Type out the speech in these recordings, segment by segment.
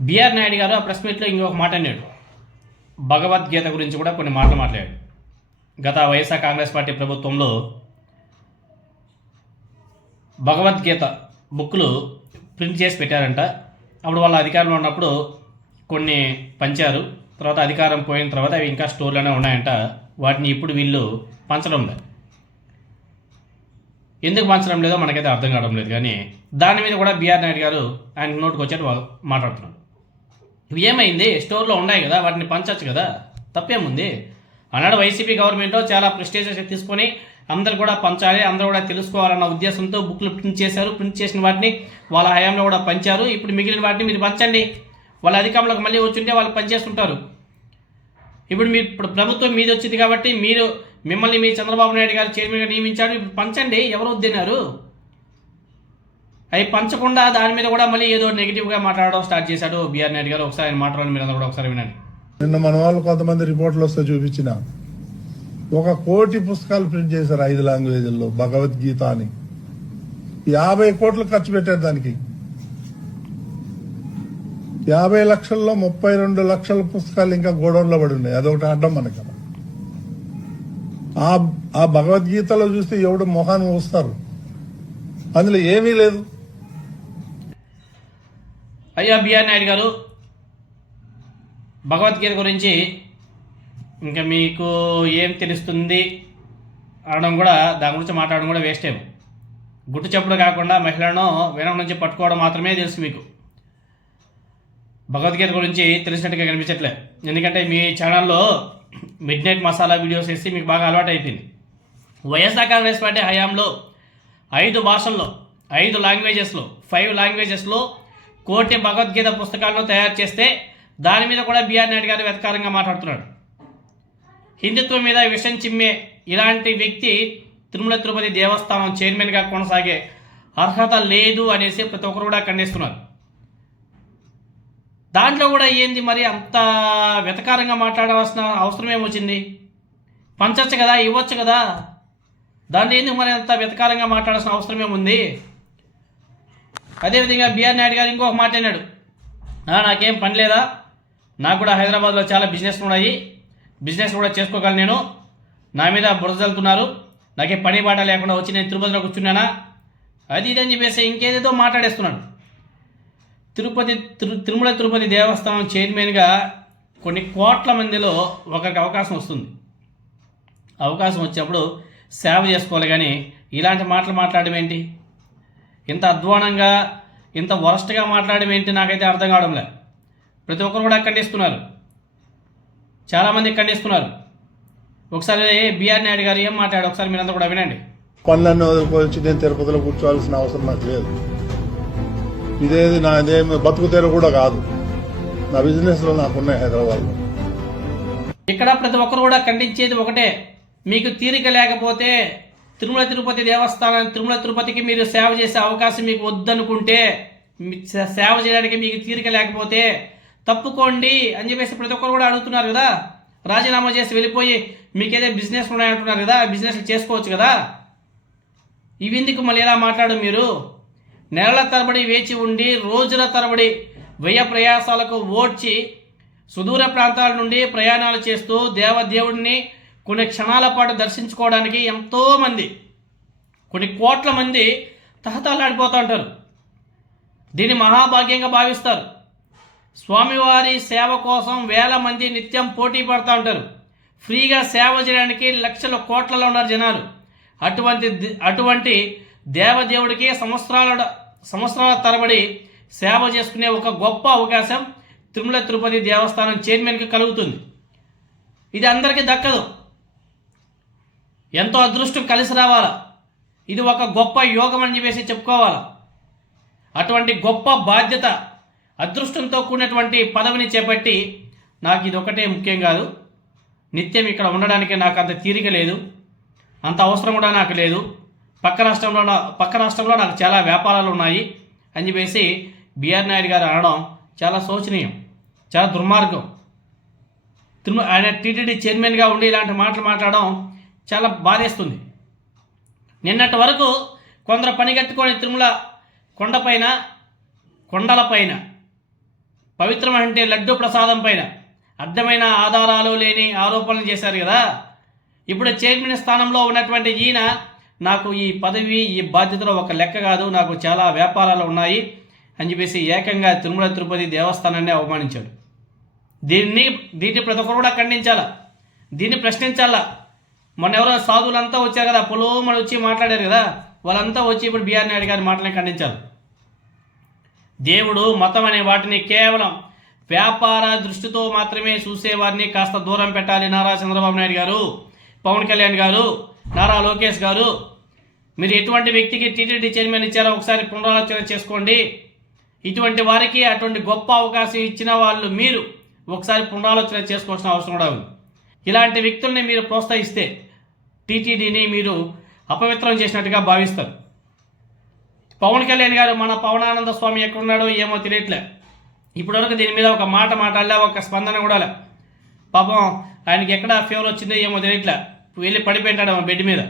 BR Naidu గారు ఆ press మీట్లో ఇంకొక మాట అన్నాడు. భగవద్గీత గురించి కూడా కొన్ని మాటలు మాట్లాడాడు. గత వైఎస్ఆర్ కాంగ్రెస్ పార్టీ ప్రభుత్వంలో భగవద్గీత బుక్లు ప్రింట్ చేసి పెట్టారంట. అప్పుడు వాళ్ళ అధికారంలో ఉన్నప్పుడు కొన్ని పంచారు. తర్వాత అధికారం పోయిన తర్వాత అవి ఇంకా స్టోర్లోనే ఉన్నాయంట. వాటిని ఇప్పుడు వీళ్ళు పంచడం లేదు. ఎందుకు పంచడం లేదో మనకైతే అర్థం కావడం లేదు. కానీ దాని మీద కూడా బిఆర్ నాయుడు గారు ఆయన నోటుకు వచ్చేట్టు మాట్లాడుతున్నారు. ఇవి ఏమైంది, స్టోర్లో ఉన్నాయి కదా, వాటిని పంచవచ్చు కదా, తప్పేముంది. ఆనాడు వైసీపీ గవర్నమెంట్లో చాలా ప్రెస్టేజెస్ తీసుకొని అందరు కూడా పంచాలి, అందరూ కూడా తెలుసుకోవాలన్న ఉద్దేశంతో బుక్లు ప్రింట్ చేశారు. ప్రింట్ చేసిన వాటిని వాళ్ళ హయాంలో కూడా పంచారు. ఇప్పుడు మిగిలిన వాటిని మీరు పంచండి. వాళ్ళ అధికారంలోకి మళ్ళీ వచ్చుంటే వాళ్ళు పనిచేస్తుంటారు. ఇప్పుడు ఇప్పుడు ప్రభుత్వం మీద వచ్చింది కాబట్టి మిమ్మల్ని మీ చంద్రబాబు నాయుడు గారు చైర్మన్గా నియమించారు. ఇప్పుడు పంచండి. ఎవరు వద్దన్నారు? అవి పంచకుండా దాని మీద కూడా మళ్ళీ ఏదో నెగిటివ్గా మాట్లాడడం స్టార్ట్ చేశాడు బిఆర్ నాయుడు గారు. ఒకసారి ఆయన మాట్లాడడం మీరు అందరూ కూడా ఒకసారి వినండి. నిన్న మన వాళ్ళు కొంతమంది రిపోర్ట్లు వస్తే చూపించిన 1 కోటి పుస్తకాలు ప్రింట్ చేశారు 5 లాంగ్వేజ్ల్లో భగవద్గీత అని. 50 కోట్లు ఖర్చు పెట్టారు దానికి. 50 లక్షల్లో 32 లక్షల పుస్తకాలు ఇంకా గోడౌన్లో పడి ఉన్నాయి. అదొకటి అడ్డం మనకి. ఆ భగవద్గీతలో చూస్తే ఎవడు మొహాన్ని వస్తారు, అందులో ఏమీ లేదు. అయ్యా బిఆర్ నాయుడు గారు, భగవద్గీత గురించి ఇంకా మీకు ఏం తెలుస్తుంది అనడం కూడా, దాని గురించి మాట్లాడడం కూడా వేస్ట్ ఏమో. గుట్టు చప్పుడు కాకుండా మహిళలను వెనక నుంచి పట్టుకోవడం మాత్రమే తెలుసు మీకు. భగవద్గీత గురించి తెలిసినట్టుగా కనిపించట్లే. ఎందుకంటే మీ ఛానల్లో మిడ్ నైట్ మసాలా వీడియోస్ వేసి మీకు బాగా అలవాటు అయిపోయింది. వైఎస్ఆర్ కాంగ్రెస్ పార్టీ హయాంలో 5 భాషల్లో 5 లాంగ్వేజెస్లో 5 లాంగ్వేజెస్లో 1 కోటి భగవద్గీత పుస్తకాలను తయారు చేస్తే దాని మీద కూడా బిఆర్ నాయుడు గారు వెతకారంగా మాట్లాడుతున్నాడు. హిందుత్వం మీద విషం చిమ్మే ఇలాంటి వ్యక్తి తిరుమల తిరుపతి దేవస్థానం చైర్మన్గా కొనసాగే అర్హత లేదు అనేసి ప్రతి ఒక్కరు కూడా ఖండిస్తున్నారు. దాంట్లో కూడా ఏంది మరి అంత వెతకారంగా మాట్లాడవలసిన అవసరం ఏమొచ్చింది? పంచచ్చు కదా, ఇవ్వచ్చు కదా, దాంట్లో ఎందుకు మరి అంత వెతకారంగా మాట్లాడాల్సిన అవసరం ఏముంది? అదేవిధంగా బిఆర్ నాయుడు గారు ఇంకొక మాట అన్నాడు. నాకేం పని లేదా, నాకు కూడా హైదరాబాద్లో చాలా బిజినెస్లు ఉన్నాయి, బిజినెస్ కూడా చేసుకోగలను నేను, నా మీద బురద చల్లుతున్నారు, నాకే పని బాట లేకుండా వచ్చి నేను తిరుపతిలో కూర్చున్నానా, అది ఇదని చెప్పేసి ఇంకేదేదో మాట్లాడేస్తున్నాడు. తిరుమల తిరుపతి దేవస్థానం చైర్మన్గా కొన్ని కోట్ల మందిలో ఒకరికి అవకాశం వస్తుంది. అవకాశం వచ్చినప్పుడు సేవ చేసుకోవాలి. కానీ ఇలాంటి మాటలు మాట్లాడడం ఏంటి? ఇంత అధ్వానంగా ఇంత వరస్ట్గా మాట్లాడడం ఏంటి? నాకైతే అర్థం కావడం లేదు. ప్రతి ఒక్కరు కూడా ఖండిస్తున్నారు, చాలామంది ఖండిస్తున్నారు. ఒకసారి బిఆర్ నాయుడు గారు ఏం మాట్లాడు ఒకసారి మీరంతా కూడా వినండి. పనులన్నీ వదిలిపోయి నేను తిరుపతిలో కూర్చోవాల్సిన అవసరం నాకు లేదు. నాదేమి బతుకు తెర కూడా కాదు. నా బిజినెస్లో నాకున్నాయి హైదరాబాద్లో. ఇక్కడ ప్రతి ఒక్కరు కూడా ఖండించేది ఒకటే, మీకు తీరిక లేకపోతే తిరుమల తిరుపతి దేవస్థానం తిరుమల తిరుపతికి మీరు సేవ చేసే అవకాశం మీకు వద్దనుకుంటే, సేవ చేయడానికి మీకు తీరిక లేకపోతే తప్పుకోండి అని చెప్పేసి ప్రతి ఒక్కరు కూడా అడుగుతున్నారు కదా. రాజీనామా చేసి వెళ్ళిపోయి మీకేదో బిజినెస్ ఉన్నాయంటున్నారు కదా, బిజినెస్ చేసుకోవచ్చు కదా. ఇవి ఎందుకు మళ్ళీ ఎలా మాట్లాడు? మీరు నెలల తరబడి వేచి ఉండి రోజుల తరబడి వ్యయ ప్రయాసాలకు ఓడ్చి సుదూర ప్రాంతాల నుండి ప్రయాణాలు చేస్తూ దేవుడిని కొన్ని క్షణాల పాటు దర్శించుకోవడానికి ఎంతోమంది, కొన్ని కోట్ల మంది తహతలాడిపోతూ ఉంటారు. దీన్ని మహాభాగ్యంగా భావిస్తారు. స్వామివారి సేవ కోసం వేల మంది నిత్యం పోటీ పడుతూ ఉంటారు. ఫ్రీగా సేవ చేయడానికి లక్షల కోట్లలో ఉన్నారు జనాలు. అటువంటి దేవదేవుడికి సంవత్సరాల తరబడి సేవ చేసుకునే ఒక గొప్ప అవకాశం తిరుమల తిరుపతి దేవస్థానం చైర్మన్కి కలుగుతుంది. ఇది అందరికీ దక్కదు. ఎంతో అదృష్టం కలిసి రావాలా. ఇది ఒక గొప్ప యోగం అని చెప్పేసి చెప్పుకోవాలా. అటువంటి గొప్ప బాధ్యత, అదృష్టంతో కూడినటువంటి పదవిని చేపట్టి నాకు ఇది ఒకటే ముఖ్యం కాదు, నిత్యం ఇక్కడ ఉండడానికి నాకు అంత తీరిక లేదు, అంత అవసరం కూడా నాకు లేదు, పక్క రాష్ట్రంలో నాకు చాలా వ్యాపారాలు ఉన్నాయి అని చెప్పేసి బిఆర్ నాయుడు గారు అనడం చాలా శోచనీయం, చాలా దుర్మార్గం. ఆయన టీటీడీ చైర్మన్గా ఉండి ఇలాంటి మాటలు మాట్లాడడం చాలా బాధేస్తుంది. నిన్నటి వరకు కొందరు పనిగట్టుకొని తిరుమల కొండలపైన పవిత్రమంటే లడ్డు ప్రసాదం పైన అర్థమైన ఆధారాలు లేని ఆరోపణలు చేశారు కదా. ఇప్పుడు చైర్మన్ స్థానంలో ఉన్నటువంటి ఈయన నాకు ఈ పదవి ఈ బాధ్యతలో ఒక లెక్క కాదు, నాకు చాలా వ్యాపారాలు ఉన్నాయి అని చెప్పేసి ఏకంగా తిరుమల తిరుపతి దేవస్థానాన్ని అవమానించాడు. దీన్ని ప్రతి ఒక్కరు కూడా ఖండించాలా, దీన్ని ప్రశ్నించాలా. మొన్న ఎవరో సాధువులంతా వచ్చారు కదా, పొలోమని వచ్చి మాట్లాడారు కదా, వాళ్ళంతా వచ్చి ఇప్పుడు బిఆర్ నాయుడు గారి మాటలని ఖండించారు. దేవుడు మతం అనే వాటిని కేవలం వ్యాపార దృష్టితో మాత్రమే చూసేవారిని కాస్త దూరం పెట్టాలి. నారా చంద్రబాబు నాయుడు గారు, పవన్ కళ్యాణ్ గారు, నారా లోకేష్ గారు, మీరు ఎటువంటి వ్యక్తికి టీటీడీ చైర్మన్ ఇచ్చారో ఒకసారి పునరాలోచన చేసుకోండి. ఇటువంటి వారికి అటువంటి గొప్ప అవకాశం ఇచ్చిన వాళ్ళు మీరు ఒకసారి పునరాలోచన చేసుకోవాల్సిన అవసరం కూడా ఉంది. ఇలాంటి వ్యక్తుల్ని మీరు ప్రోత్సహిస్తే టీటీడీని మీరు అపవిత్రం చేసినట్టుగా భావిస్తారు. పవన్ కళ్యాణ్ గారు మన పవనానంద స్వామి ఎక్కడున్నాడో ఏమో తెలియట్లే. ఇప్పటివరకు దీని మీద ఒక మాట మాట్లాడలే, ఒక స్పందన కూడా లే. పాపం ఆయనకి ఎక్కడ ఫీవర్ వచ్చిందో ఏమో తెలియట్లే, వెళ్ళి పడిపోయింటాడు ఆ బెడ్ మీద.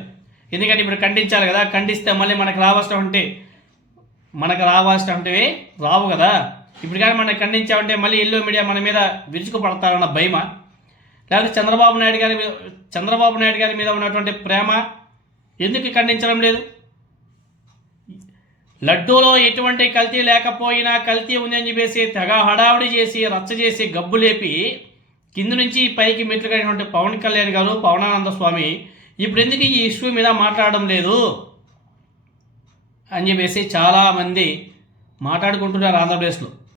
ఎందుకంటే ఇప్పుడు ఖండించాలి కదా, ఖండిస్తే మళ్ళీ మనకు రావాల్సినవి రావు కదా. ఇప్పుడు కానీ మనం ఖండించామంటే మళ్ళీ ఎల్లో మీడియా మన మీద విరుచుకుపడతారన్న భయమా, లేకపోతే చంద్రబాబు నాయుడు గారి మీద ఉన్నటువంటి ప్రేమ ఎందుకు ఖండించడం లేదు? లడ్డూలో ఎటువంటి కల్తీ లేకపోయినా కల్తీ ఉంది అని చెప్పేసి తెగ హడావుడి చేసి రచ్చ చేసి గబ్బు లేపి కింద నుంచి పైకి మెట్లు కట్టినటువంటి పవన్ కళ్యాణ్ గారు, పవనానంద స్వామి ఇప్పుడు ఎందుకు ఈ ఇష్యూ మీద మాట్లాడడం లేదు అని చెప్పేసి చాలామంది మాట్లాడుకుంటున్నారు ఆంధ్రప్రదేశ్లో.